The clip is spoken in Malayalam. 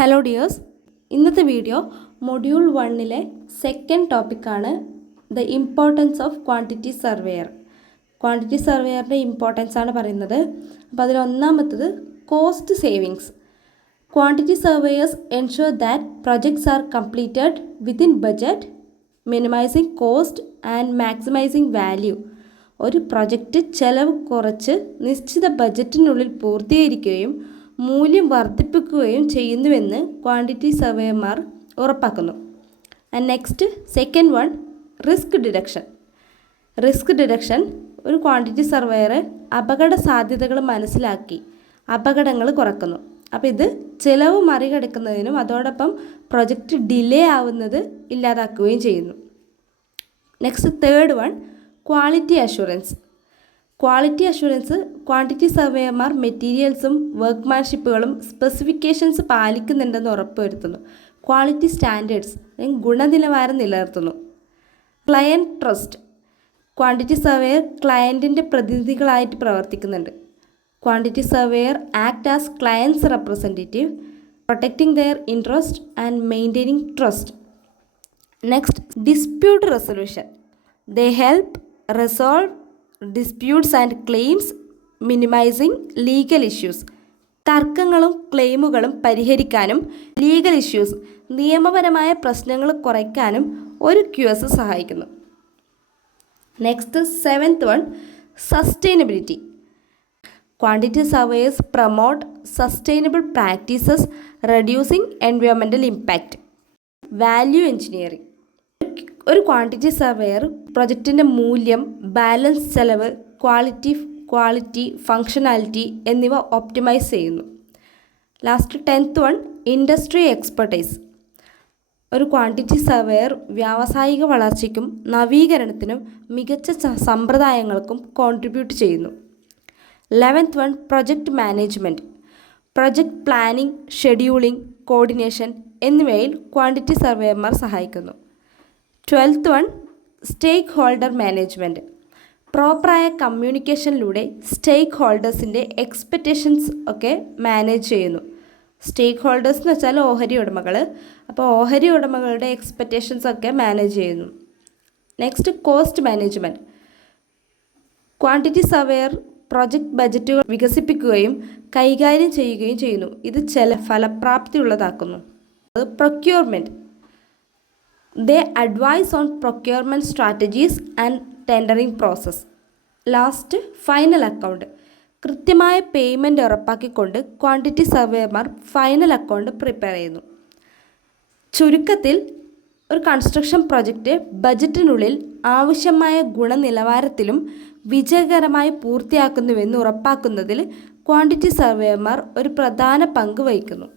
ഹലോ ഡിയേഴ്സ്, ഇന്നത്തെ വീഡിയോ മൊഡ്യൂൾ 1-ലെ സെക്കൻഡ് ടോപ്പിക്കാണ് the importance of quantity surveyor. Quantity സർവേയറിൻ്റെ ഇമ്പോർട്ടൻസ് ആണ് പറയുന്നത്. അപ്പോൾ അതിലൊന്നാമത്തത് cost savings. Quantity surveyors ensure that projects are completed within budget, minimising cost and maximising value. ഒരു പ്രൊജക്റ്റ് ചെലവ് കുറച്ച് നിശ്ചിത ബജറ്റിനുള്ളിൽ പൂർത്തീകരിക്കുകയും മൂല്യം വർദ്ധിപ്പിക്കുകയും ചെയ്യുന്നുവെന്ന് ക്വാണ്ടിറ്റി സർവേയർമാർ ഉറപ്പാക്കുന്നു. And next second one, risk deduction. Risk deduction, ഒരു ക്വാണ്ടിറ്റി സർവേയർ അപകട സാധ്യതകൾ മനസ്സിലാക്കി അപകടങ്ങൾ കുറക്കുന്നു. അപ്പോൾ ഇത് ചിലവ് മറികടക്കുന്നതിനും അതോടൊപ്പം പ്രൊജക്റ്റ് ഡിലേ ആവുന്നത് ഇല്ലാതാക്കുകയും ചെയ്യുന്നു. Next third one, quality assurance. Quality assurance, quantity സർവേയർമാർ മെറ്റീരിയൽസും വർക്ക്മാൻഷിപ്പുകളും സ്പെസിഫിക്കേഷൻസ് പാലിക്കുന്നുണ്ടെന്ന് ഉറപ്പുവരുത്തുന്നു. ക്വാളിറ്റി സ്റ്റാൻഡേർഡ്സ്, ഗുണനിലവാരം നിലനിർത്തുന്നു. Client trust. ക്വാണ്ടിറ്റി സർവേയർ ക്ലയൻറ്റിൻ്റെ പ്രതിനിധികളായിട്ട് പ്രവർത്തിക്കുന്നുണ്ട്. Quantity surveyor act as clients representative, protecting their interest and maintaining trust. Next, dispute resolution. They help resolve disputes and claims, minimising legal issues. തർക്കങ്ങളും ക്ലെയിമുകളും പരിഹരിക്കാനും ലീഗൽ ഇഷ്യൂസ്, നിയമപരമായ പ്രശ്നങ്ങൾ കുറയ്ക്കാനും ഒരു ക്യുഎസ് സഹായിക്കുന്നു. Next seventh one, sustainability. Quantity surveyor's promote sustainable practices, reducing environmental impact. Value engineering. ഒരു ക്വാണ്ടിറ്റി സർവേയർ പ്രൊജക്റ്റിൻ്റെ മൂല്യം, ബാലൻസ് ചെലവ്, ക്വാളിറ്റി, ഫങ്ഷനാലിറ്റി എന്നിവ ഒപ്റ്റിമൈസ് ചെയ്യുന്നു. Last 10th one, industry expertise. ഒരു ക്വാണ്ടിറ്റി സർവേയർ വ്യാവസായിക വളർച്ചയ്ക്കും നവീകരണത്തിനും മികച്ച സമ്പ്രദായങ്ങൾക്കും കോൺട്രിബ്യൂട്ട് ചെയ്യുന്നു. 11th one, project management. Project planning, scheduling, coordination എന്നിവയിൽ ക്വാണ്ടിറ്റി സർവേയർമാർ സഹായിക്കുന്നു. 12th വൺ, സ്റ്റേക്ക് ഹോൾഡർ മാനേജ്മെൻറ്റ്. പ്രോപ്പറായ കമ്മ്യൂണിക്കേഷനിലൂടെ സ്റ്റേക്ക് ഹോൾഡേഴ്സിൻ്റെ എക്സ്പെക്റ്റേഷൻസ് ഒക്കെ മാനേജ് ചെയ്യുന്നു. സ്റ്റേക്ക് ഹോൾഡേഴ്സ് എന്ന് വെച്ചാൽ ഓഹരി ഉടമകൾ. അപ്പോൾ ഓഹരി ഉടമകളുടെ എക്സ്പെക്റ്റേഷൻസ് ഒക്കെ മാനേജ് ചെയ്യുന്നു. Next, cost management. Quantity surveyor project ബജറ്റുകൾ വികസിപ്പിക്കുകയും കൈകാര്യം ചെയ്യുകയും ചെയ്യുന്നു. ഇത് ഫലപ്രാപ്തിയുള്ളതാക്കുന്നു. Procurement. They advise on procurement strategies and tendering process. Last, final account. കൃത്യമായ പേയ്മെൻറ്റ് ഉറപ്പാക്കിക്കൊണ്ട് ക്വാണ്ടിറ്റി സർവേയർമാർ ഫൈനൽ അക്കൗണ്ട് പ്രിപ്പയർ ചെയ്യുന്നു. ചുരുക്കത്തിൽ, ഒരു കൺസ്ട്രക്ഷൻ പ്രൊജക്റ്റ് ബജറ്റിനുള്ളിൽ ആവശ്യമായ ഗുണനിലവാരത്തിലും വിജയകരമായി പൂർത്തിയാക്കുന്നുവെന്ന് ഉറപ്പാക്കുന്നതിൽ ക്വാണ്ടിറ്റി സർവേയർമാർ ഒരു പ്രധാന പങ്ക് വഹിക്കുന്നു.